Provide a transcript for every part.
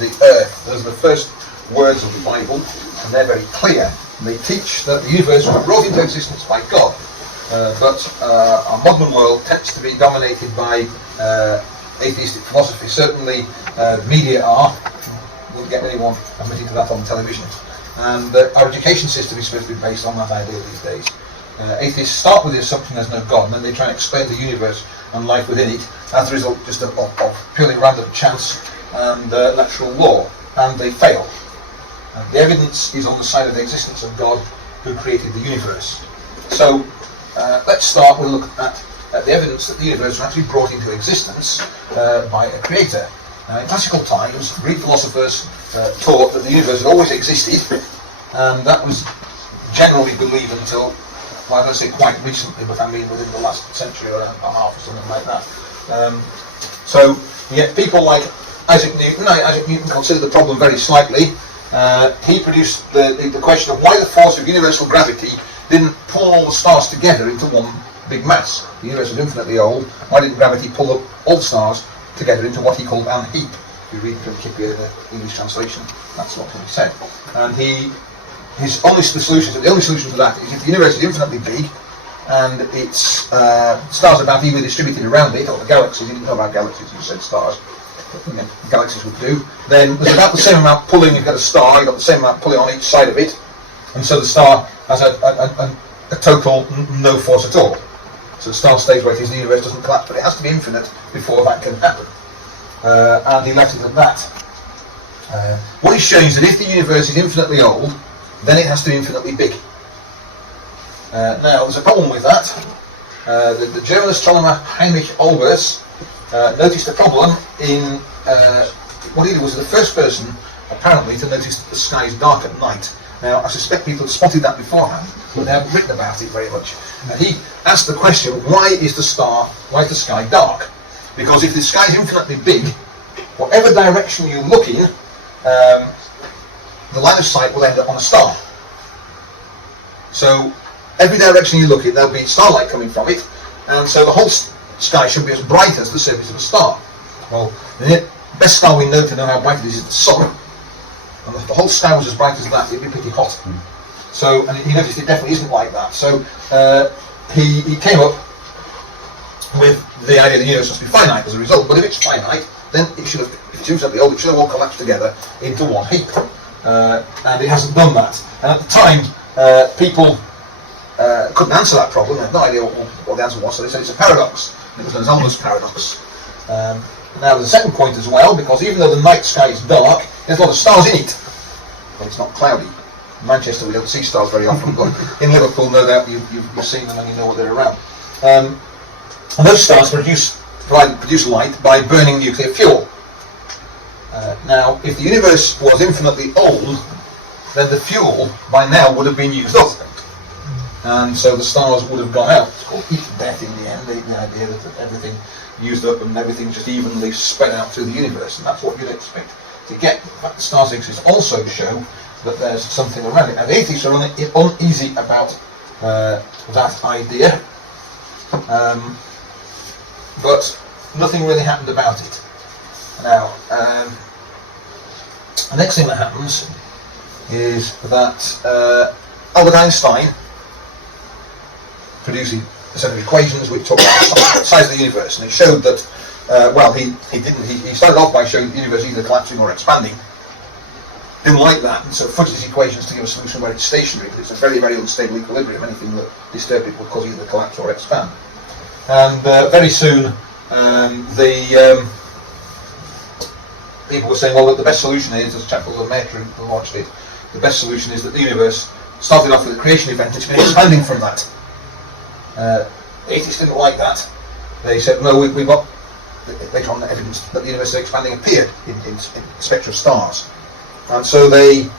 and the earth. Those are the first words of the Bible, and they're very clear. They teach that the universe was brought into existence by God, but our modern world tends to be dominated by atheistic philosophy. Certainly media are. Wouldn't get anyone admitting to that on television. And our education system is supposed to be based on that idea these days. Atheists start with the assumption there's no God, and then they try and explain the universe and life within it as a result just of purely random chance and natural law, and they fail. And the evidence is on the side of the existence of God who created the universe. So let's start with a look at the evidence that the universe was actually brought into existence by a creator. Now, in classical times, Greek philosophers taught that the universe had always existed, and that was generally believed until, well, I'm going to say quite recently, but I mean within the last century or a half or something like that. So you get people like Isaac Newton. Now, Isaac Newton considered the problem very slightly. He produced the question of why the force of universal gravity didn't pull all the stars together into one big mass. The universe was infinitely old. Why didn't gravity pull up all the stars together into what he called an heap? If you read from Wikipedia, the English translation, that's what he said. And the only solution to that is if the universe is infinitely big and its stars are about evenly distributed around it, or the galaxies, you didn't know about galaxies, you said stars, but, galaxies would do, then there's about the same amount pulling. You've got a star, you've got the same amount pulling on each side of it, and so the star has a total no force at all. So the star stays where it is, the universe doesn't collapse, but it has to be infinite before that can happen. And he left it at that. What he's showing is that if the universe is infinitely old, then it has to be infinitely big. Now, there's a problem with that. The German astronomer Heinrich Olbers noticed a problem in what he did was the first person, apparently, to notice that the sky is dark at night. Now, I suspect people had spotted that beforehand, but they haven't written about it very much. And he asked the question, why is the sky dark? Because if the sky is infinitely big, whatever direction you look in, the line of sight will end up on a star. So every direction you look in, there'll be starlight coming from it, and so the whole sky should be as bright as the surface of a star. Well, the best star we know to know how bright it is the sun. And if the whole sky was as bright as that, it'd be pretty hot. So, and he noticed it definitely isn't like that. So he came up with the idea that the universe must be finite as a result. But if it's finite, then it should have, if it's infinitely old, it should have all collapsed together into one heap. And it hasn't done that. And at the time, people couldn't answer that problem. They had no idea what the answer was, so they said it's a paradox. It was known as Elmer's paradox. Now there's a second point as well, because even though the night sky is dark, there's a lot of stars in it. But it's not cloudy. In Manchester we don't see stars very often, but in Liverpool no doubt you've seen them and you know what they're around. And those stars produce light by burning nuclear fuel. Now, if the universe was infinitely old, then the fuel by now would have been used up. And so the stars would have gone out. It's called heat death in the end, the idea that everything used up and everything just evenly spread out through the universe, and that's what you'd expect to get. The fact that stars exist also show that there's something around it. And atheists are uneasy about that idea, but nothing really happened about it. Now, the next thing that happens is that Albert Einstein producing a set of equations which talk about the size of the universe, and he showed that, he started off by showing the universe either collapsing or expanding. Didn't like that, and so fudged his equations to give a solution where it's stationary, but it's a very, very unstable equilibrium. Anything that disturbed it will cause either collapse or expand. And very soon, people were saying, well, the best solution is, as a chap called Lemaitre who launched it, the best solution is that the universe started off with a creation event, it's been expanding from that. Atheists didn't like that. They said, no, we've got later on the evidence that the universe is expanding appeared in spectra of stars. And so the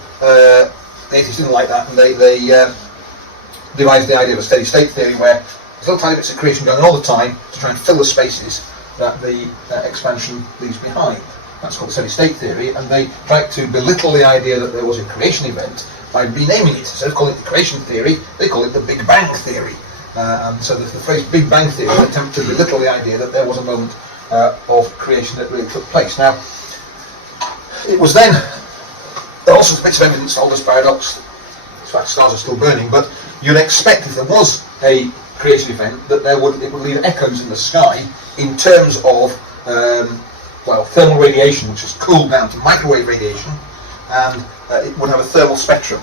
atheists didn't like that, and they devised the idea of a steady state theory where there's little tiny bits of creation going on all the time to try and fill the spaces that the expansion leaves behind. That's called the steady state theory, and they tried to belittle the idea that there was a creation event by renaming it. Instead of calling it the creation theory, they call it the Big Bang theory. And so the phrase Big Bang theory is an attempt to belittle the idea that there was a moment of creation that really took place. Now, It was then, there are also bits of evidence told us paradox. In fact, stars are still burning, but you'd expect if there was a creation event that it would leave echoes in the sky in terms of thermal radiation, which has cooled down to microwave radiation, and it would have a thermal spectrum.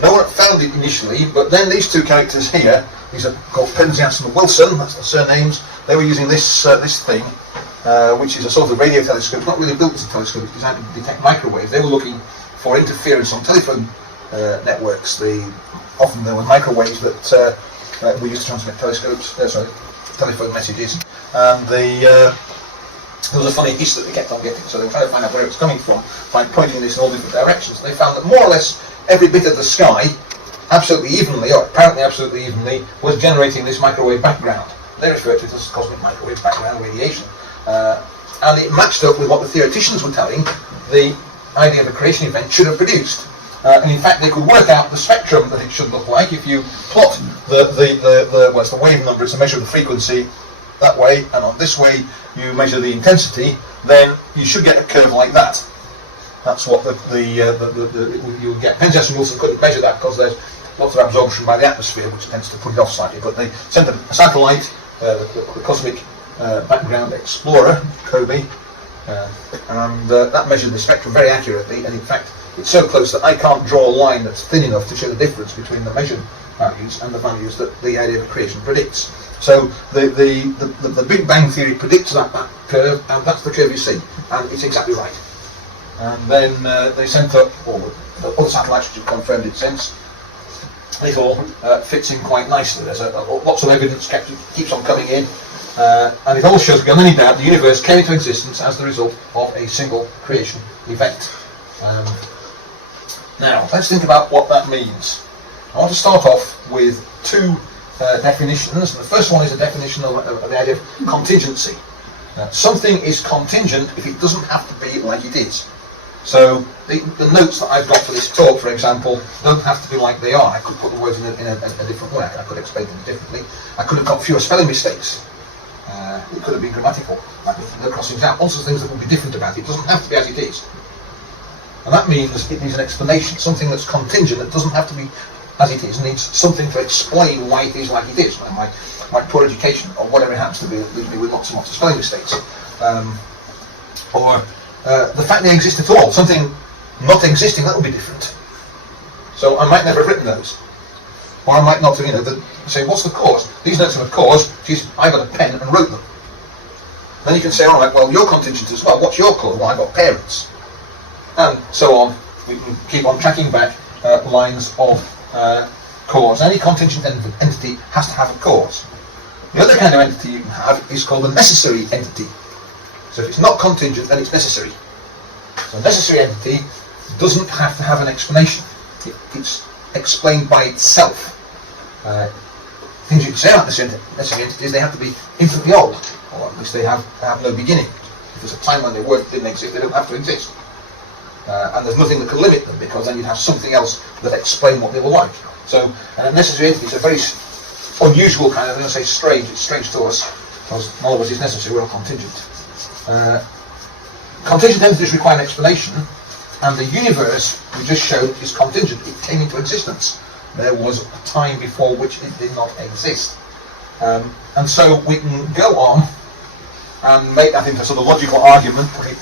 No one found it initially, but then these two characters here, these are called Penzias and Wilson, that's their surnames. They were using this thing, which is a sort of radio telescope, not really built as a telescope, it's designed to detect microwaves. They were looking for interference on telephone networks. Often there were microwaves that we used to transmit telephone messages, and there was a funny hiss that they kept on getting, so they were trying to find out where it was coming from by pointing this in all different directions. They found that more or less every bit of the sky, absolutely evenly, or apparently absolutely evenly, was generating this microwave background. They refer to it as cosmic microwave background radiation. And it matched up with what the theoreticians were telling the idea of a creation event should have produced. And in fact, they could work out the spectrum that it should look like if you plot the wave number. It's a measure of the frequency that way, and on this way you measure the intensity. Then you should get a curve like that. That's what you get. Penzias and Wilson couldn't measure that because there's lots of absorption by the atmosphere, which tends to put it off slightly. But they sent a satellite, the Cosmic Background Explorer, COBE, and that measured the spectrum very accurately. And in fact, it's so close that I can't draw a line that's thin enough to show the difference between the measured values and the values that the idea of creation predicts. So the Big Bang Theory predicts that curve, and that's the curve you see, and it's exactly right. And then they sent up, or the other satellites which have confirmed it since, and it all fits in quite nicely. There's lots of evidence keeps on coming in, and it all shows beyond any doubt the universe came into existence as the result of a single creation event. Now, let's think about what that means. I want to start off with two definitions. The first one is a definition of the idea of contingency. Something is contingent if it doesn't have to be like it is. So the notes that I've got for this talk, for example, don't have to be like they are. I could put the words in a different way. I could explain them differently. I could have got fewer spelling mistakes. It could have been grammatical, like the crossings out. Also things that would be different about it. It doesn't have to be as it is. And that means it needs an explanation. Something that's contingent, that doesn't have to be as it is, needs something to explain why it is like it is. Like my poor education, or whatever it happens to be, that leaves me with lots and lots of spelling mistakes. Or the fact they exist at all. Something not existing, that would be different. So I might never have written those. Or I might not have, say, what's the cause? These notes have a cause, which is I got a pen and wrote them. Then you can say, all right, well, you're contingent as well. What's your cause? Well, I got parents. And so on. We can keep on tracking back lines of cause. Any contingent entity has to have a cause. The other kind of entity you can have is called a necessary entity. So if it's not contingent, then it's necessary. So a necessary entity doesn't have to have an explanation. It's explained by itself. Things you can say about necessary entities, they have to be infinitely old, or at least they have no beginning. If there's a time when they didn't exist, they don't have to exist. And there's nothing that can limit them, because then you'd have something else that explained what they were like. So a necessary entity is a very unusual kind of thing. I say strange. It's strange to us, because none of us is necessary. We're all contingent. Contingent entities require an explanation, and the universe we just showed is contingent. It came into existence. There was a time before which it did not exist. And so we can go on and make that into a sort of logical argument, put it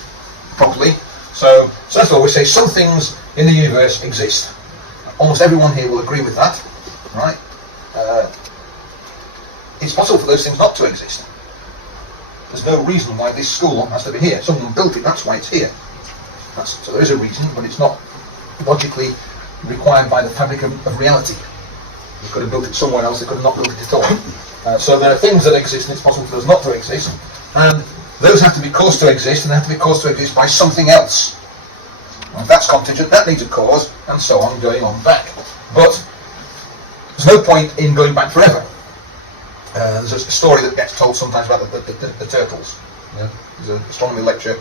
properly. So first of all, we say some things in the universe exist. Almost everyone here will agree with that, right? It's possible for those things not to exist. There's no reason why this school has to be here. Someone built it, that's why it's here. So there is a reason, but it's not logically required by the fabric of reality. They could have built it somewhere else, they could have not built it at all. So there are things that exist, and it's possible for those not to exist. And those have to be caused to exist, and they have to be caused to exist by something else. And if that's contingent, that needs a cause, and so on, going on back. But there's no point in going back forever. There's a story that gets told sometimes about the turtles. Yeah? There's an astronomy lecture,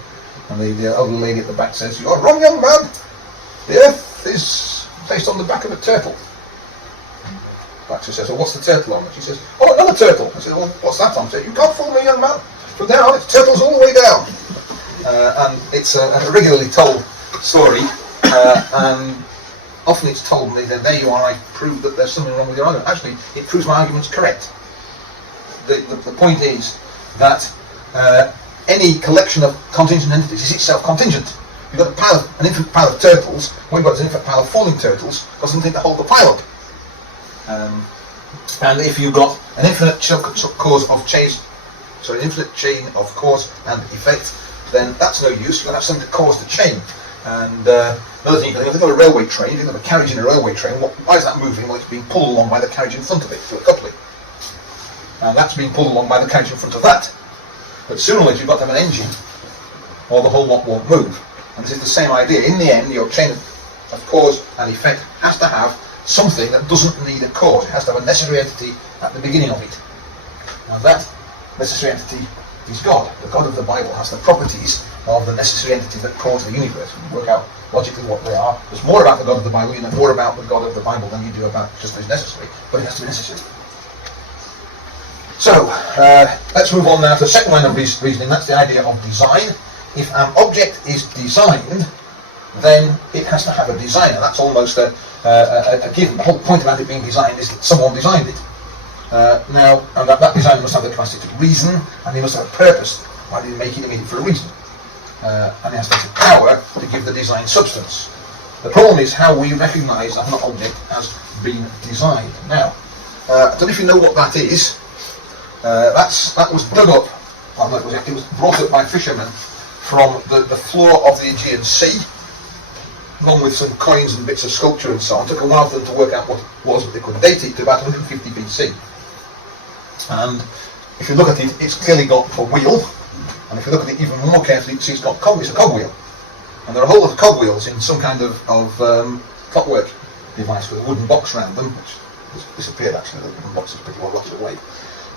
and the elderly lady at the back says, "You're wrong, young man. The Earth is placed on the back of a turtle." The lecturer says, "Well, what's the turtle on?" And she says, "Oh, another turtle." I said, "Well, what's that on?" She said, "You can't fool me, young man. From there on, it's turtles all the way down." And it's a regularly told story, and often it's told me that there you are, I proved that there's something wrong with your argument. Actually, it proves my argument's correct. The point is that any collection of contingent entities is itself contingent. You've got an infinite pile of turtles, what you've got is an infinite pile of falling turtles, got something to hold the pile up. And if you've got an infinite cause of change, sorry, an infinite chain of cause and effect, then that's no use. You've got to have something to cause the chain. And another thing, you can think of a railway train. If you think of a carriage in a railway train, why is that moving? Well, it's being pulled along by the carriage in front of it through a coupling. And that's being pulled along by the carriage in front of that. But sooner or later you've got to have an engine, or the whole lot won't move. And this is the same idea. In the end, your chain of cause and effect has to have something that doesn't need a cause. It has to have a necessary entity at the beginning of it. And that necessary entity is God. The God of the Bible has the properties of the necessary entities that cause the universe. When you work out logically what they are, there's more about the God of the Bible, you know more about the God of the Bible than you do about just what is necessary, but it has to be necessary. So, let's move on now to the second line of reasoning. That's the idea of design. If an object is designed, then it has to have a designer. That's almost a given. The whole point about it being designed is that someone designed it. Now, and that designer must have the capacity to reason, and he must have a purpose. Why did he make it? He made it for a reason. And he has the power to give the design substance. The problem is how we recognise that an object has been designed. Now, I don't know if you know what that is. That was dug up, it was brought up by fishermen from the floor of the Aegean Sea, along with some coins and bits of sculpture and so on. It took a while for them to work out what it was, but they could date it to about 150 BC. And if you look at it, it's clearly got a wheel, and if you look at it even more carefully, you see it's a cogwheel. And there are a whole lot of cogwheels in some kind of clockwork device with a wooden box around them, which has disappeared actually. The wooden box is pretty well rotted away.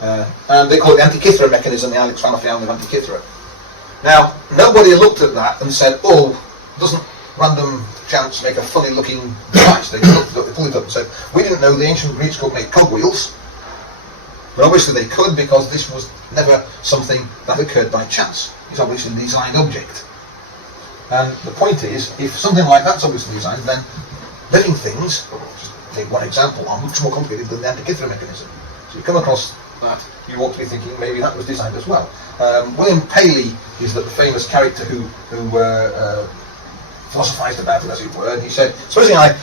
And they call it the Antikythera mechanism, the Alexander of Antikythera. Now, nobody looked at that and said, oh, doesn't random chance make a funny looking device? They looked at it, they pulled it up and said, we didn't know the ancient Greeks could make cogwheels, but obviously they could, because this was never something that occurred by chance. It's obviously a designed object. And the point is, if something like that's obviously designed, then living things, just take one example, are much more complicated than the Antikythera mechanism. So you come across that, you ought to be thinking maybe that was designed as well. William Paley is the famous character who philosophized about it, as it were, and he said, supposing I'm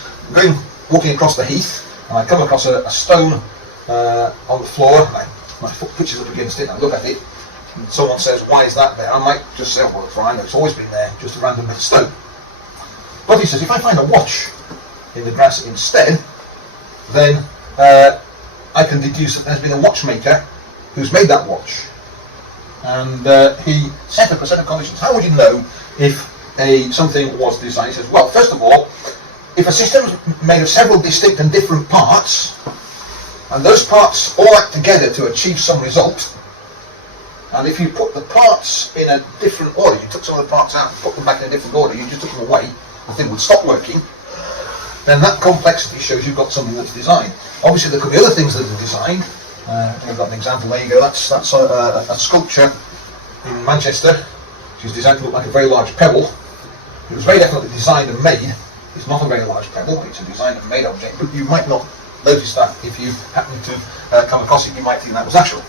walking across the heath, and I come across a stone on the floor, and my foot pitches up against it, and I look at it, and someone says, why is that there? I might just say, well, I know it's always been there, just a random bit of stone. But he says, if I find a watch in the grass instead, then I can deduce that there's been a watchmaker who's made that watch. And he set up a set of conditions. How would you know if something was designed? He says, well, first of all, if a system is made of several distinct and different parts, and those parts all act together to achieve some result, and if you put the parts in a different order, you took some of the parts out and put them back in a different order, you just took them away, the thing would stop working, then that complexity shows you've got something that's designed. Obviously there could be other things that are designed. I've got an example, there you go, that's a sculpture in Manchester, which is designed to look like a very large pebble. It was very definitely designed and made. It's not a very large pebble, it's a designed and made object, but you might not notice that if you happen to come across it. You might think that was natural.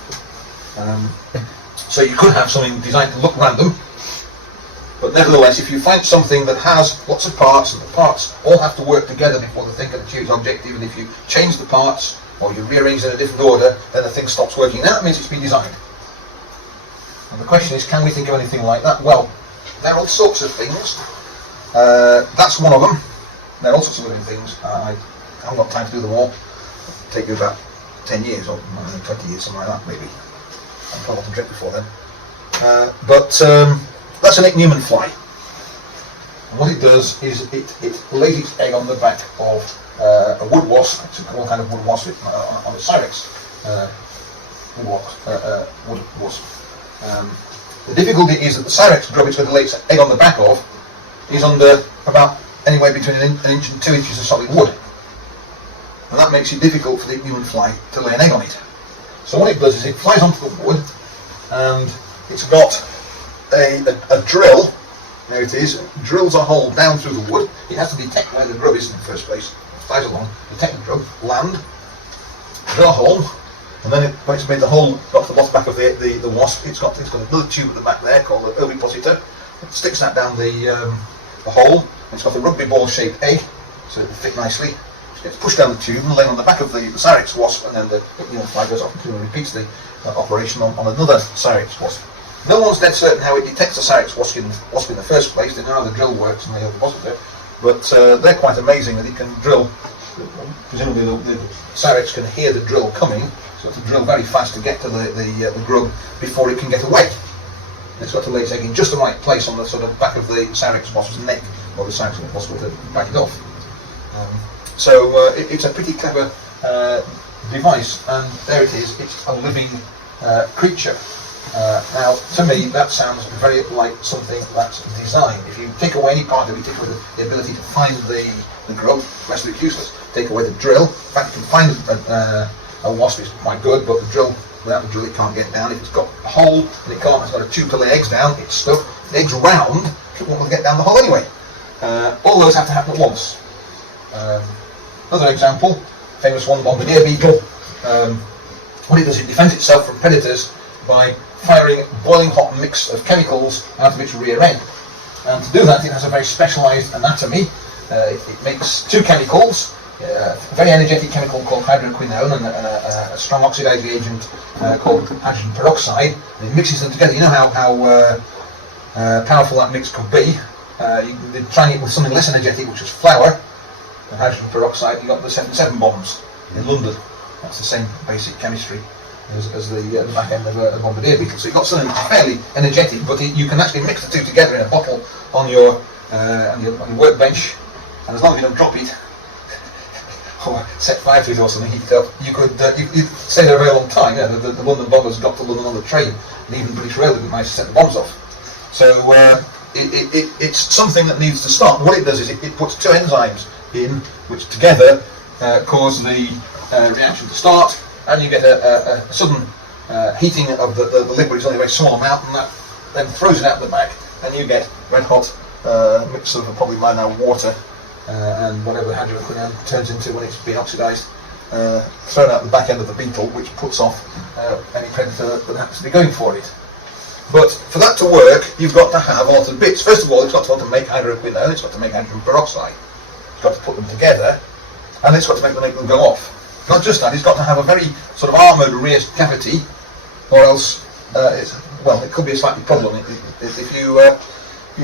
So you could have something designed to look random, but nevertheless, if you find something that has lots of parts, and the parts all have to work together before the thing can achieve its object, even if you change the parts or you rearrange in a different order, then the thing stops working. Now that means it's been designed. And the question is, can we think of anything like that? Well, there are all sorts of things. That's one of them. There are all sorts of other things. I haven't got time to do them all. It'll take you about 10 years or 20 years, something like that, maybe. I'll probably have to drink before then. That's an Newman fly. And what it does is it lays its egg on the back of a wood wasp. It's one kind of wood wasp on a Syrex wood wasp. The difficulty is that the Syrex grub it's going to lay its egg on the back of is under about anywhere between an inch and 2 inches of solid wood. And that makes it difficult for the Newman fly to lay an egg on it. So what it does is it flies onto the wood, and it's got a drill There it is. Drills a hole down through the wood. It has to detect where the grub is in the first place. Flies along, detect the grub, land, drill a hole, and then when it's made the hole got to the bottom back of the wasp, it's got another tube at the back there called an ovipositor. It sticks that down the hole. It's got a rugby ball shaped egg, so it will fit nicely. It gets pushed down the tube and laid on the back of the Syrinx wasp, and then the fly goes off and repeats the operation on another Syrinx wasp. No one's dead certain how it detects the Syrinx wasp in the first place. They know how the drill works and the ovipositor, but they're quite amazing that it can drill. Presumably the Syrinx can hear the drill coming, so it's to drill very fast to get to the grub before it can get away. It's got to lay its egg in just the right place on the sort of back of the Syrinx wasp's neck, or the Syrinx wasp to back it off. So it's a pretty clever device, and there it is. It's a living creature. Now, to me, that sounds very like something that's designed. If you take away any part of it, take away the ability to find the grub, the rest of it's useless. Take away the drill. In fact, you can find a wasp is quite good, but the drill, without the drill, it can't get down. If it's got a hole and it's got a tube to lay eggs down, it's stuck. If the egg's round, it won't get down the hole anyway. All those have to happen at once. Another example, famous one, bombardier beetle. What it does, it defends itself from predators by firing boiling hot mix of chemicals out of its rear end. And to do that, it has a very specialised anatomy. It makes two chemicals, a very energetic chemical called hydroquinone and a strong oxidizing agent called hydrogen peroxide. And it mixes them together. You know how powerful that mix could be. They're trying it with something less energetic, which is flour and hydrogen peroxide. You got the 77 bombs in London. That's the same basic chemistry as the back end of a bombardier beetle. So you've got something fairly energetic, but you can actually mix the two together in a bottle on your workbench, and as long as you don't drop it or set fire to it or something, heat it up, you could you'd stay there a very long time. Yeah, the London bombers got to London on the train, and even British Rail didn't manage to set the bombs off. So it's something that needs to stop. What it does is it puts two enzymes in, which together cause the reaction to start, and you get a sudden heating of the liquid. It's only a very small amount, and that then throws it out the back, and you get red hot mix of probably by now water and whatever the hydroquinone turns into when it's been oxidized, thrown out the back end of the beetle, which puts off any predator that happens to be going for it. But for that to work, you've got to have a lot of bits. First of all, it's got to make hydroquinone, it's got to make hydrogen peroxide, it's got to put them together, and it's got to make them go off. Not just that, it's got to have a very sort of armoured rear cavity, or else, it could be a slightly problem. If you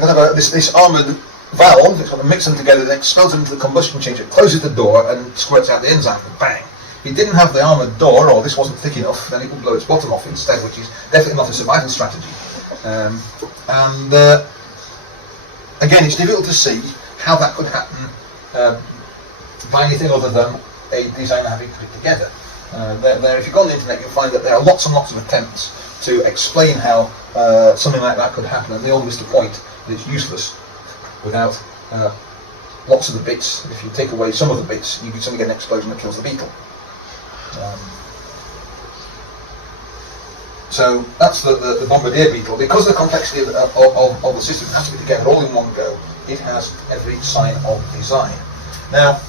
have this armoured valve, it's got to mix them together, then expels them into the combustion chamber, it closes the door and squirts out the enzyme, and bang! If it didn't have the armoured door, or this wasn't thick enough, then it would blow its bottom off instead, which is definitely not a survival strategy. Again, it's difficult to see how that could happen by anything other than a designer having put it together. If you go on the internet, you'll find that there are lots and lots of attempts to explain how something like that could happen, and they all miss the point that it's useless without lots of the bits. If you take away some of the bits, you can suddenly get an explosion that kills the beetle. So that's the bombardier beetle. Because of the complexity of the system has to be together all in one go, it has every sign of design. Now,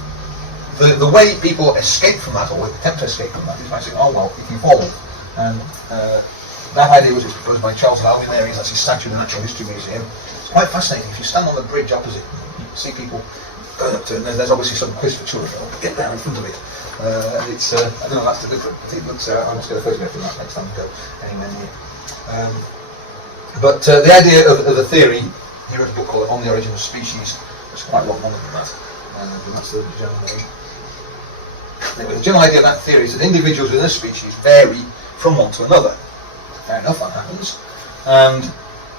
the way people escape from that, or attempt to escape from that, is by saying, oh well, it can fall. And that idea was proposed by Charles Alvin. There he is, that's his statue in the Natural History Museum. It's quite fascinating. If you stand on the bridge opposite, you can see people going up to it, and there's obviously some quiz for children. Get there in front of it. And it's, I don't know, that's the difference. It looks, I must get a photograph of that next time we go anywhere near. But the idea of the theory, he wrote a book called On the Origin of Species. It's quite a lot longer than that. And that's the general name. Anyway, the general idea of that theory is that individuals within a species vary from one to another. Fair enough, that happens. And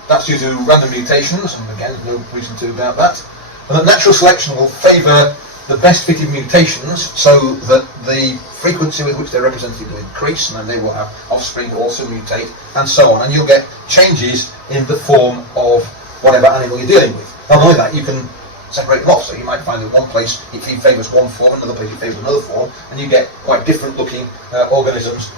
that's due to random mutations, and again, no reason to doubt that. And that natural selection will favour the best fitted mutations so that the frequency with which they're represented will increase, and then they will have offspring who also mutate, and so on. And you'll get changes in the form of whatever animal you're dealing with. Not only that, you can separate them off, so you might find that one place it favours one form, another place it favours another form, and you get quite different looking organisms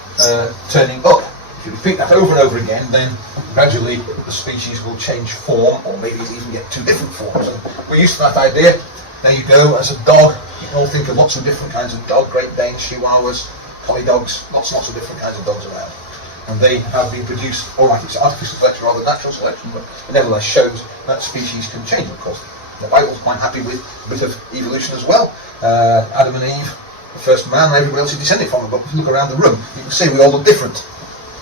turning up If you repeat that over and over again, then gradually the species will change form, or maybe even get two different forms. And we're used to that idea. There you go, as a dog, you can all think of lots of different kinds of dog, Great Danes, Chihuahuas, collie dogs, lots and lots of different kinds of dogs around. And they have been produced, all right, it's artificial selection rather than natural selection, but it nevertheless shows that species can change, of course. The Bible's quite happy with a bit of evolution as well. Adam and Eve, the first man, and everybody else is descended from them, but if you look around the room, you can see we all look different.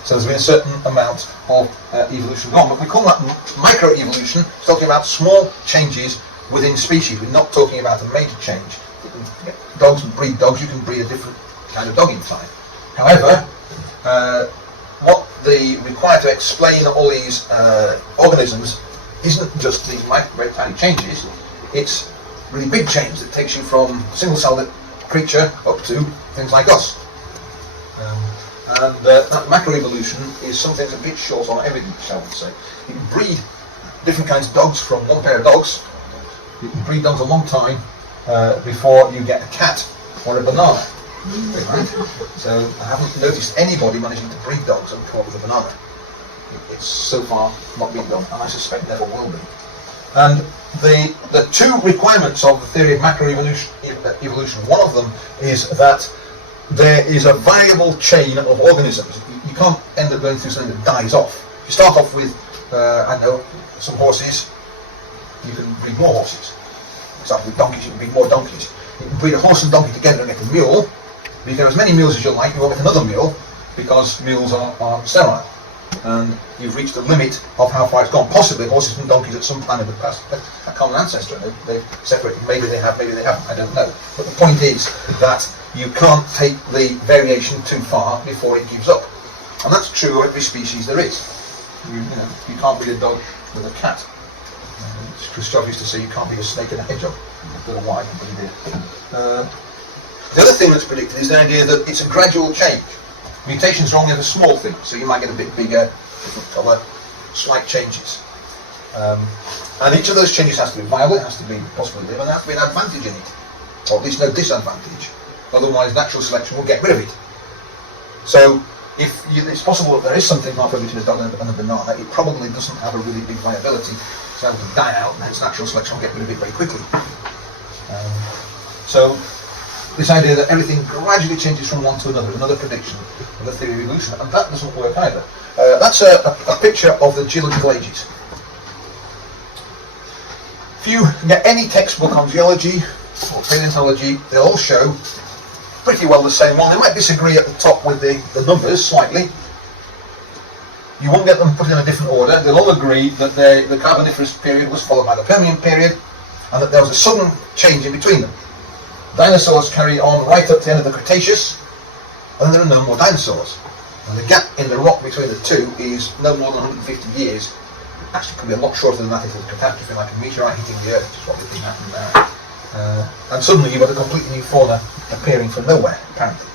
So there's been a certain amount of evolution going on, but we call that microevolution. It's talking about small changes within species. We're not talking about a major change. You can get dogs and breed dogs, you can breed a different kind of dog in time. However, what they require to explain all these organisms isn't just these very tiny changes, it's really big change that takes you from a single-celled creature up to things like us. That macroevolution is something that's a bit short on evidence, shall we say. You can breed different kinds of dogs from one pair of dogs. You can breed dogs a long time before you get a cat or a banana. Right? So I haven't noticed anybody managing to breed dogs and come up with a banana. It's so far not been done, and I suspect never will be. And the two requirements of the theory of macroevolution, one of them is that there is a variable chain of organisms. You can't end up going through something that dies off. If you start off with, I know, some horses, you can breed more horses. For example, with donkeys, you can breed more donkeys. You can breed a horse and donkey together and get a mule. But you can have as many mules as you like, you won't get another mule, because mules are sterile. And you've reached the limit of how far it's gone. Possibly horses and donkeys at some time in the past had a common ancestor. They've separated. Maybe they have, maybe they haven't. I don't know. But the point is that you can't take the variation too far before it gives up. And that's true of every species there is. You can't breed a dog with a cat. Christoph used to say you can't be a snake and a hedgehog. I don't know why, but he did. The other thing that's predicted is the idea that it's a gradual change. Mutations are only a small thing, so you might get a bit bigger, different colour, slight changes. And each of those changes has to be viable, it has to be possibly live, and there has to be an advantage in it, or at least no disadvantage. Otherwise, natural selection will get rid of it. So, it's possible that there is something halfway between a dog and a banana, it probably doesn't have a really big viability. It's able to die out, and hence natural selection will get rid of it very quickly. So, this idea that everything gradually changes from one to another prediction of the theory of evolution, and that doesn't work either. That's a picture of the geological ages. If you get any textbook on geology or paleontology, they'll all show pretty well the same one. They might disagree at the top with the numbers slightly. You won't get them put in a different order. They'll all agree that the Carboniferous period was followed by the Permian period, and that there was a sudden change in between them. Dinosaurs carry on right up to the end of the Cretaceous, and there are no more dinosaurs. And the gap in the rock between the two is no more than 150 years. Actually, could be a lot shorter than that if there's a catastrophe like a meteorite hitting the Earth, which is what we think happened now. And suddenly you've got a completely new fauna appearing from nowhere, apparently.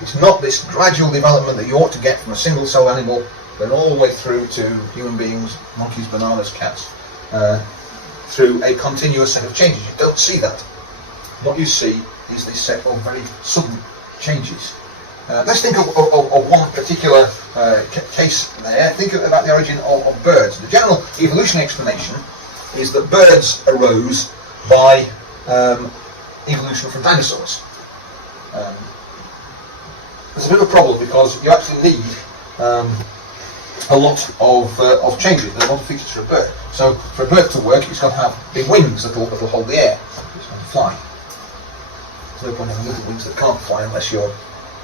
It's not this gradual development that you ought to get from a single-celled animal, going all the way through to human beings, monkeys, bananas, cats, through a continuous set of changes. You don't see that. What you see is this set of very sudden changes. Let's think of one particular case there. Think about the origin of birds. The general evolutionary explanation is that birds arose by evolution from dinosaurs. There's a bit of a problem because you actually need a lot of changes. There's a lot of features for a bird. So for a bird to work, it's got to have big wings that'll hold the air. It's going to fly. There's no point having little wings that can't fly unless you're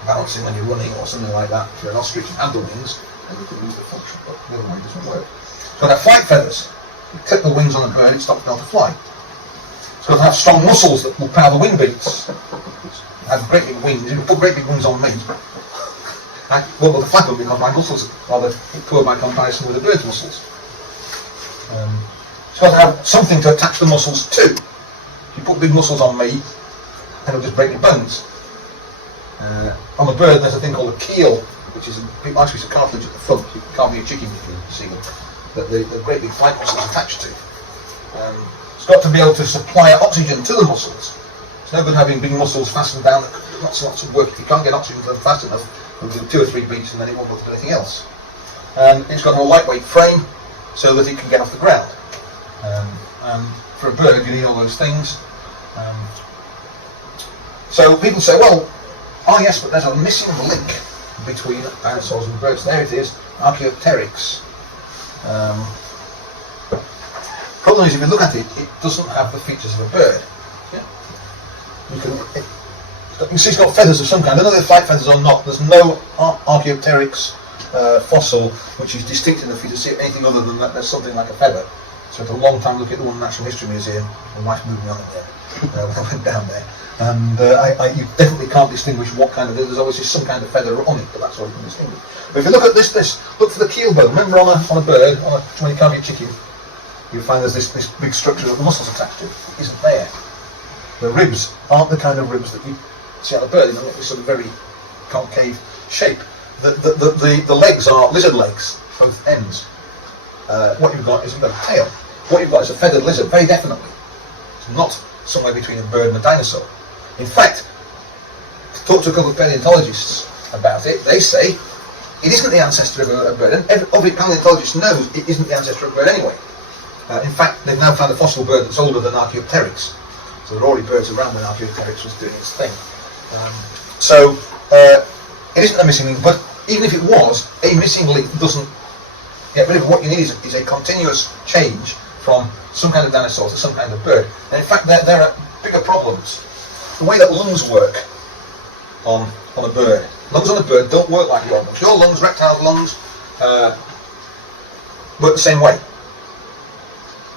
balancing when you're running or something like that. If you're an ostrich and have the wings, then you can lose the function, but the other one doesn't work. It's got to have flight feathers. You clip the wings on a bird, it stops being able to fly. It's got to have strong muscles that will power the wing beats. Have great big wings. You can put great big wings on me. I won't be able to flap them because my muscles are rather poor by comparison with the bird's muscles. It's got to have something to attach the muscles to. If you put big muscles on me, and it'll just break your bones. On the bird, there's a thing called a keel, which is a big nice piece of cartilage at the front. You can carve your chicken if you see them, that the great big flight muscles attached to. It's got to be able to supply oxygen to the muscles. It's no good having big muscles fastened down that lots and lots of work. If you can't get oxygen to them fast enough, It'll do 2 or 3 beats and then it won't look at anything else. And it's got a lightweight frame so that it can get off the ground. And for a bird, you need all those things. So people say, well, oh yes, but there's a missing link between dinosaurs and birds. There it is, Archaeopteryx. Problem is, if you look at it, it doesn't have the features of a bird. Yeah. You can see it's got feathers of some kind. I don't know if they're flight feathers or not. There's no Archaeopteryx fossil which is distinct enough for you to see anything other than that there's something like a feather. So it's a long time looking at the one Natural History Museum. My wife moved me on in there when I went down there. And you definitely can't distinguish what kind of, there's obviously some kind of feather on it, but that's all you can distinguish. But if you look at this, look for the keel bone. Remember on a bird, when you carve your chicken, you find there's this big structure that the muscles attached to. It isn't there. The ribs aren't the kind of ribs that you see on a bird in this sort of very concave shape. The legs are lizard legs, both ends. What you've got isn't a tail. What you've got is a feathered lizard, very definitely. It's not somewhere between a bird and a dinosaur. In fact, talk to a couple of paleontologists about it, they say it isn't the ancestor of a bird, and every paleontologist knows it isn't the ancestor of a bird anyway. In fact, they've now found a fossil bird that's older than Archaeopteryx. So there are already birds around when Archaeopteryx was doing its thing. It isn't a missing link, but even if it was, a missing link doesn't get rid of it. What you need is a continuous change from some kind of dinosaur to some kind of bird. And in fact, there are bigger problems. The way that lungs work on a bird. Lungs on a bird don't work like your lungs. Your lungs, reptiles' lungs, work the same way.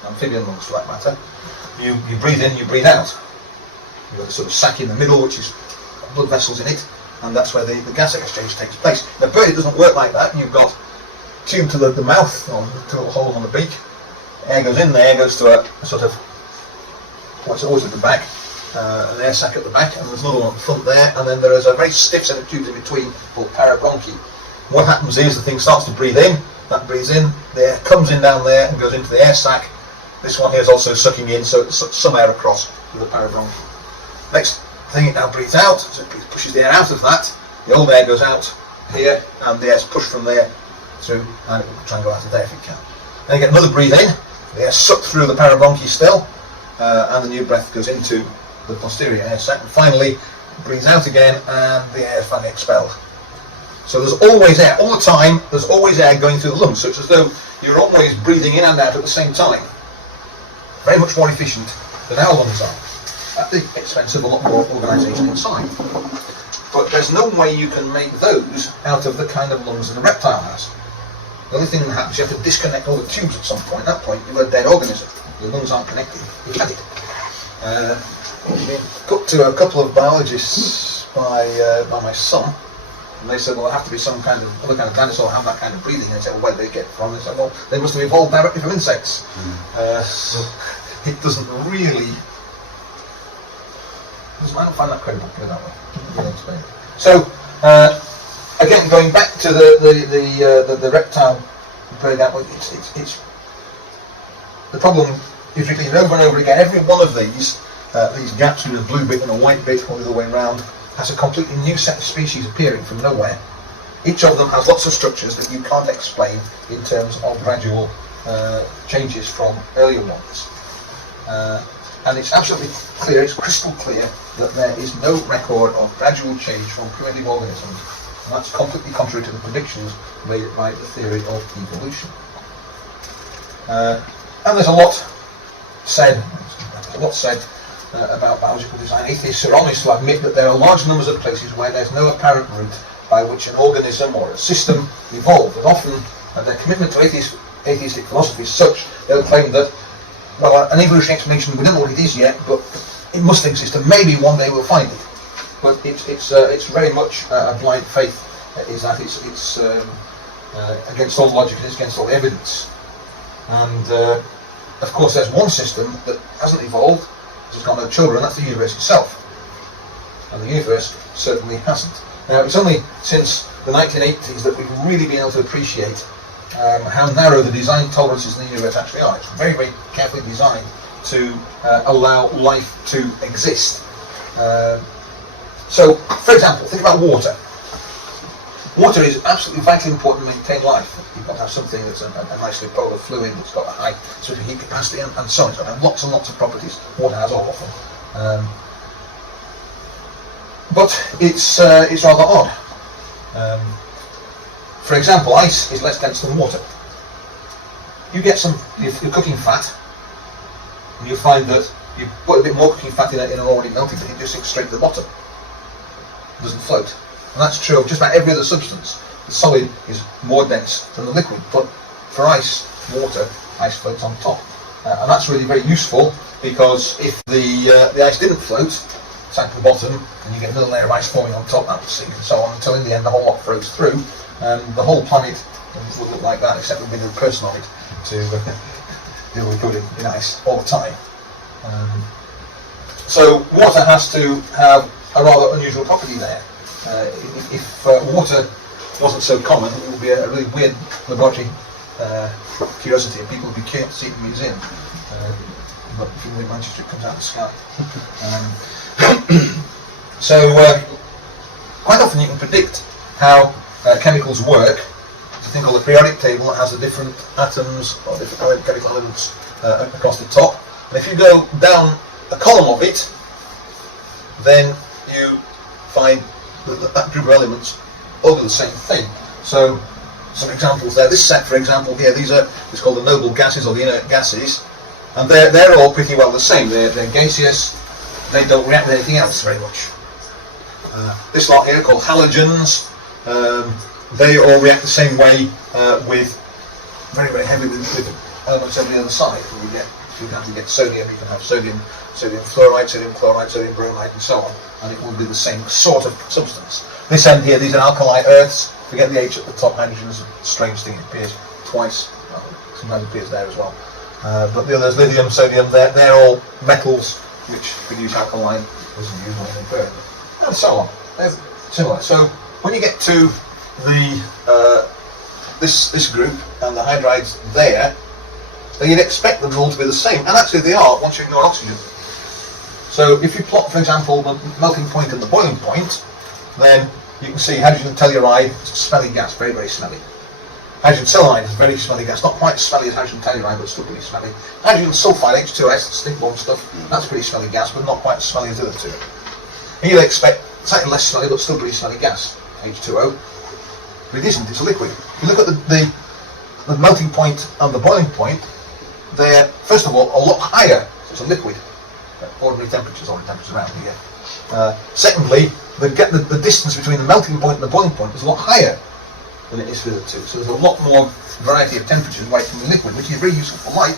Amphibian lungs, for that matter. You breathe in, you breathe out. You've got a sort of sac in the middle, which is blood vessels in it, and that's where the gas exchange takes place. In a bird, it doesn't work like that. You've got tube to the mouth, or two little holes on the beak. Air goes in there, goes to a sort of, well, it's always at the back, an air sac at the back, and there's another one at the front there, and then there is a very stiff set of tubes in between called parabronchi. What happens is the thing starts to breathe in, that breathes in, the air comes in down there and goes into the air sac. This one here is also sucking in, so it's some air across to the parabronchi. Next thing, it now breathes out, so it pushes the air out of that, the old air goes out here, and the air's pushed from there through, and it will try and go out of there if it can. Then you get another breathe in, the air sucked through the parabronchi still, and the new breath goes into the posterior air sac, and finally breathes out again, and the air is finally expelled. So there's always air, all the time, there's always air going through the lungs, so it's as though you're always breathing in and out at the same time. Very much more efficient than our lungs are, at the expense of a lot more organisation inside. But there's no way you can make those out of the kind of lungs that a reptile has. The only thing that happens is you have to disconnect all the tubes at some point. At that point, you've got a dead organism. The lungs aren't connected. You've had it. Put to a couple of biologists by my son, and they said, well, there have to be some kind of other kind of dinosaur have that kind of breathing. And I said, well, where do they get it from? They said, well, they must have evolved directly from insects. So it doesn't really. I don't find that credible, put it that way. So again, going back to the reptile bird outlook, it's the problem is repeated over and over again. Every one of these gaps with a blue bit and a white bit, or the other way around, has a completely new set of species appearing from nowhere. Each of them has lots of structures that you can't explain in terms of gradual changes from earlier ones. And it's absolutely clear, it's crystal clear, that there is no record of gradual change from primitive organisms. And that's completely contrary to the predictions made by the theory of evolution. And there's a lot said about biological design. Atheists are honest to admit that there are large numbers of places where there's no apparent route by which an organism or a system evolved. And often their commitment to atheistic philosophy is such, they'll claim that, well, an evolutionary explanation, we don't know what it is yet, but it must exist, and maybe one day we'll find it. But it's very much a blind faith. Is that it's against all logic and it's against all evidence. And of course, there's one system that hasn't evolved, which has got no children, and that's the universe itself. And the universe certainly hasn't. Now, it's only since the 1980s that we've really been able to appreciate how narrow the design tolerances in the universe actually are. It's very, very carefully designed to allow life to exist. So, for example, think about water. Water is absolutely vitally important to maintain life. You've got to have something that's a nicely polar fluid, that's got a high sort of heat capacity, and so on. It's got lots and lots of properties. Water has all of them. But it's rather odd. For example, ice is less dense than water. You get you're cooking fat, and you find that you put a bit more cooking fat in an already melted, but it just sinks straight to the bottom. It doesn't float. And that's true of just about every other substance. The solid is more dense than the liquid, but for ice floats on top. And that's really very useful, because if the ice didn't float, sank to the bottom, and you get another layer of ice forming on top, that would sink and so on, until in the end the whole lot floats through, and the whole planet would look like that, except there'd be no person on it to deal with good in ice all the time. So water has to have a rather unusual property there. If water wasn't so common, it would be a really weird laboratory curiosity, and people would be curious to see it in the museum. But if you live in Manchester, it comes out of the sky. So quite often you can predict how chemicals work. There's a thing called the periodic table that has the different atoms or different chemical elements across the top. And if you go down a column of it, then you find that group of elements all do the same thing. So some examples there. This set, for example, here, it's called the noble gases or the inert gases, and they're all pretty well the same. They're gaseous. They don't react with anything else very much. This lot here, called halogens, they all react the same way with very, very heavy with elements on the other side. You get sodium, you can have sodium fluoride, sodium chloride, sodium bromide, and so on, and it will be the same sort of substance. This end here, these are alkali earths. Forget the H at the top. Hydrogen is a strange thing. It appears twice. Well, sometimes it appears there as well. But the others, lithium, sodium, they're all metals which produce alkaline, as usual in burn, and so on. They're similar. So when you get to the this group and the hydrides there, then you'd expect them all to be the same, and actually they are once you ignore oxygen. So if you plot, for example, the melting point and the boiling point, then you can see hydrogen telluride, it's a smelly gas, very, very smelly. Hydrogen selenide is a very smelly gas, not quite as smelly as hydrogen telluride, but still pretty smelly. Hydrogen sulfide, H2S, stick-bomb stuff, that's a pretty smelly gas, but not quite as smelly as the other two. And you'd expect slightly less smelly, but still pretty smelly gas, H2O. But it isn't, it's a liquid. If you look at the melting point and the boiling point, they're, first of all, a lot higher, so it's a liquid, at ordinary temperatures around here. Secondly, the distance between the melting point and the boiling point is a lot higher than it is for the two. So there's a lot more variety of temperatures away from the liquid, which is very useful for light.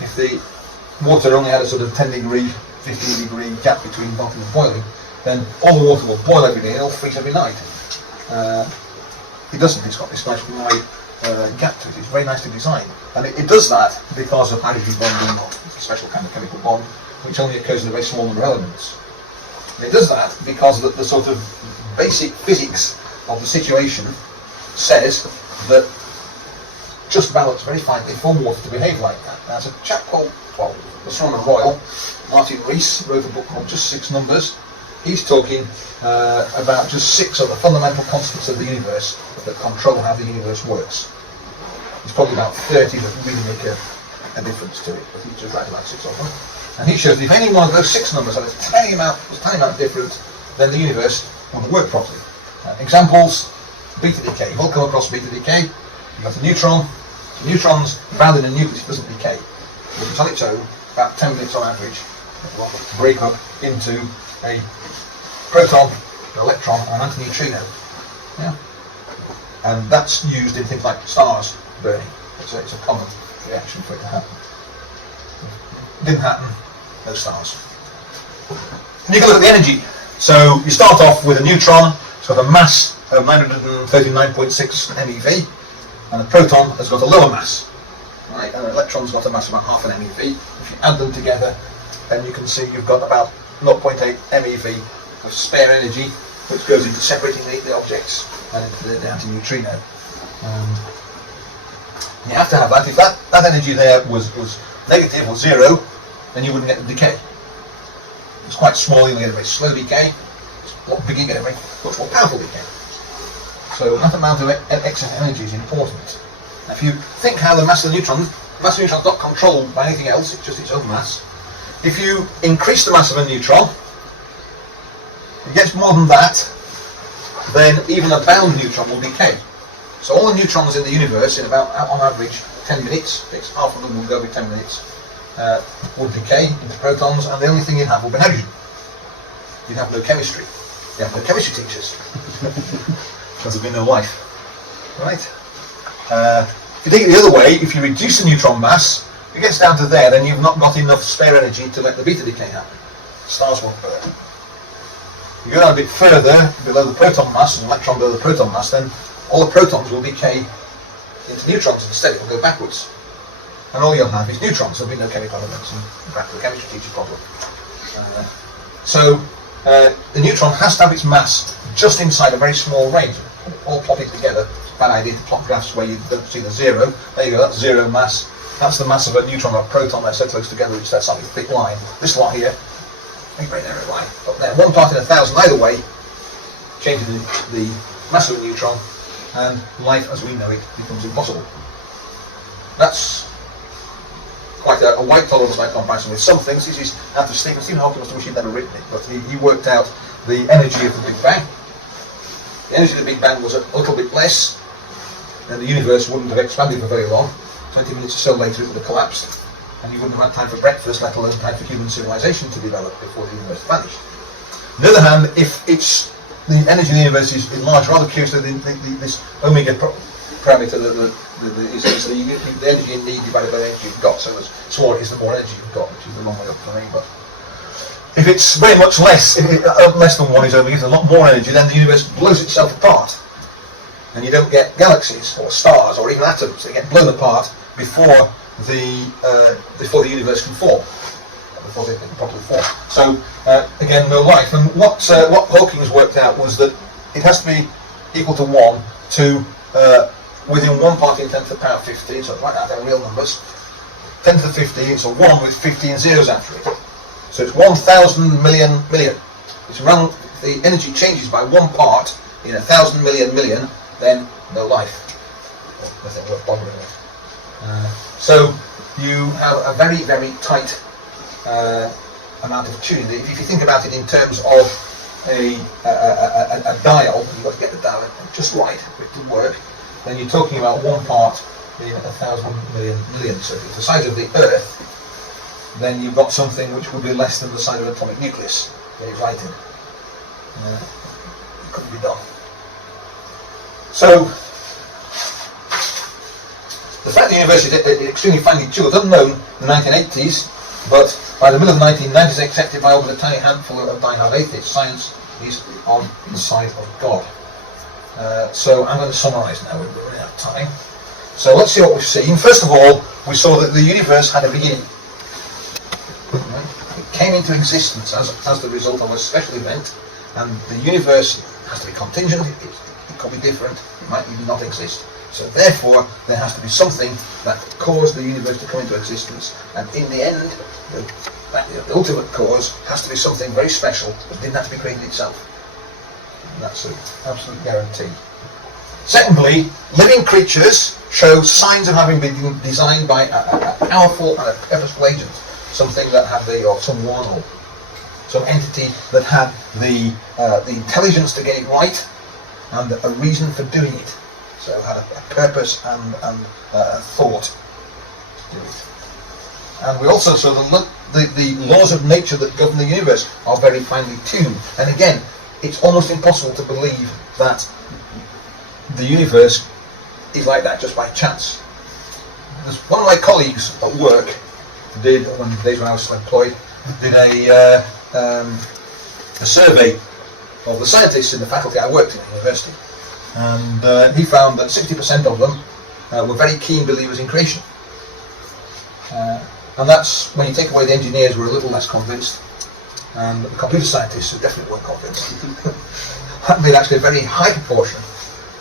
If the water only had a sort of 10 degree, 15 degree gap between melting and boiling, then all the water will boil every day and it'll freeze every night. It doesn't, it's got this nice wide gap to it. It's very nicely designed. And it does that because of hydrogen bonding, or a special kind of chemical bond, which only occurs in a very small number of elements. And it does that because the sort of basic physics of the situation says that just balance very finely for water to behave like that. Now, there's a chap called, well, Astronomer Royal, Martin Rees, wrote a book called Just 6 Numbers. He's talking about just 6 of the fundamental constants of the universe that control how the universe works. There's probably about 30 that really make a difference to it, but he's just writing about 6 of them. And he shows that if any one of those 6 numbers are a tiny amount different, then the universe won't work properly. Examples: beta decay. You've all come across beta decay. You've got a neutron. The neutron's found in a nucleus, it doesn't decay. But it's on its own, about 10 minutes on average, it will break up into a proton, an electron, and an antineutrino. Yeah? And that's used in things like stars burning. It's a common reaction for it to happen. It didn't happen, no stars. And you can look at the energy. So you start off with a neutron. It's got a mass of 939.6 MeV, and a proton has got a lower mass, right? And an electron's got a mass of about half an MeV. If you add them together, then you can see you've got about 0.8 MeV of spare energy, which goes into separating the objects and into the antineutrino. You have to have that. If that energy there was negative or zero, then you wouldn't get the decay. It's quite small, you get a very slow decay. It's a lot bigger, you get a very much more powerful decay. So that amount of excess energy is important. Now, if you think how the mass of the neutron's not controlled by anything else, it's just its own mass. If you increase the mass of a neutron, it gets more than that, then even a bound neutron will decay. So all the neutrons in the universe, in about, on average, 10 minutes, takes half of them will go every 10 minutes, would decay into protons, and the only thing you'd have would be hydrogen. You'd have no chemistry. You have no chemistry teachers. Because there'd be no life. Right? If you take it the other way, if you reduce the neutron mass, if it gets down to there, then you've not got enough spare energy to let the beta decay happen. Stars won't burn. You go down a bit further, below the proton mass, an electron below the proton mass, then all the protons will decay into neutrons instead. It will go backwards. And all you'll have is neutrons. There'll be no chemical elements, and back to the chemistry teacher problem. So the neutron has to have its mass just inside a very small range, all plotted together. It's a bad idea to plot graphs where you don't see the zero. There you go, that's zero mass. That's the mass of a neutron or a proton. They're so close together, which that's like a thick line. This lot here, a very narrow line. But there, 1 part in 1,000 either way, changing the mass of a neutron, and life as we know it becomes impossible. That's quite a wide tolerance by comparison with some things. This is after Stephen Hawking must have wished he'd never written it, but he worked out the energy of the Big Bang. The energy of the Big Bang was a little bit less, and the universe wouldn't have expanded for very long. 20 minutes or so later it would have collapsed, and you wouldn't have had time for breakfast, let alone time for human civilization to develop before the universe vanished. On the other hand, if it's the energy of the universe is large, rather curiously, this omega parameter is the energy you need divided by the energy you've got. So the smaller it is, the more energy you've got, which is the long way up for me. But if it's very much less, less than 1 is omega, a lot more energy, then the universe blows itself apart, and you don't get galaxies or stars or even atoms. They get blown apart before the universe can form. Before they can properly form. So again, no life. And what Hawking's worked out was that it has to be equal to 1 to within 1 part in 10 to the power 15. So write that down, real numbers. 10 to the 15. So 1 with 15 zeros after it. So it's 1,000 million million. It's around, if the energy changes by 1 part in 1,000 million million, then no life. Nothing worth bothering with. So you have a very, very tight amount of tuning. If you think about it in terms of a dial, you've got to get the dial just right for it to work, then you're talking about 1 part in 1,000 million million. So if it's the size of the Earth, then you've got something which would be less than the size of an atomic nucleus. Get it right in. It couldn't be done. So the fact the universe is extremely finely tuned was unknown in the 1980s, but by the middle of the 1990s, accepted by over a tiny handful of die-hard atheists. Science is on the side of God. So I'm going to summarise now. We're running out of time. So let's see what we've seen. First of all, we saw that the universe had a beginning. It came into existence as the result of a special event, and the universe has to be contingent. It could be different. It might even not exist. So therefore, there has to be something that caused the universe to come into existence, and in the end, the ultimate cause has to be something very special that didn't have to be created itself. And that's an absolute guarantee. Secondly, living creatures show signs of having been designed by a powerful and a purposeful agent, something that had or someone or some entity that had the intelligence to get it right and a reason for doing it. So it had a purpose and a thought to do it. And we also saw the laws of nature that govern the universe are very finely tuned. And again, it's almost impossible to believe that the universe is like that just by chance. One of my colleagues at work did, one of the days when I was still employed, did a survey of the scientists in the faculty I worked in at the university. And he found that 60% of them were very keen believers in creation. And that's when you take away the engineers who were a little less convinced, and the computer scientists who definitely weren't convinced. That made actually a very high proportion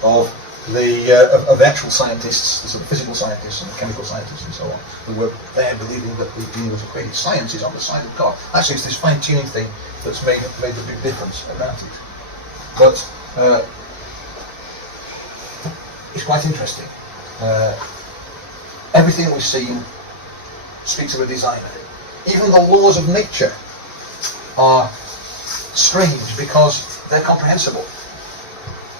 of the actual scientists, the sort of physical scientists and the chemical scientists and so on, who were there believing that the universe was created. Science is on the side of God. Actually, it's this fine-tuning thing that's made a big difference about it. But is quite interesting. Everything we've seen speaks of a designer. Even the laws of nature are strange because they're comprehensible.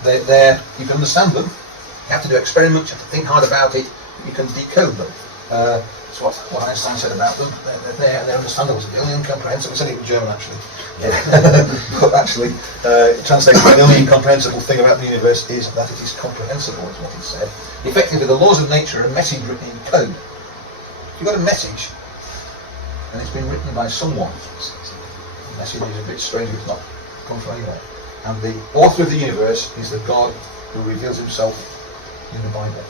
You can understand them. You have to do experiments, you have to think hard about it, you can decode them. That's what Einstein said about them. They're understandable. The only incomprehensible, he said it in German actually. But actually, translated, the only incomprehensible thing about the universe is that it is comprehensible, is what he said. Effectively, the laws of nature are a message written in code. If you've got a message, and it's been written by someone, the message is a bit strange, it's not come from anywhere. And the author of the universe is the God who reveals himself in the Bible.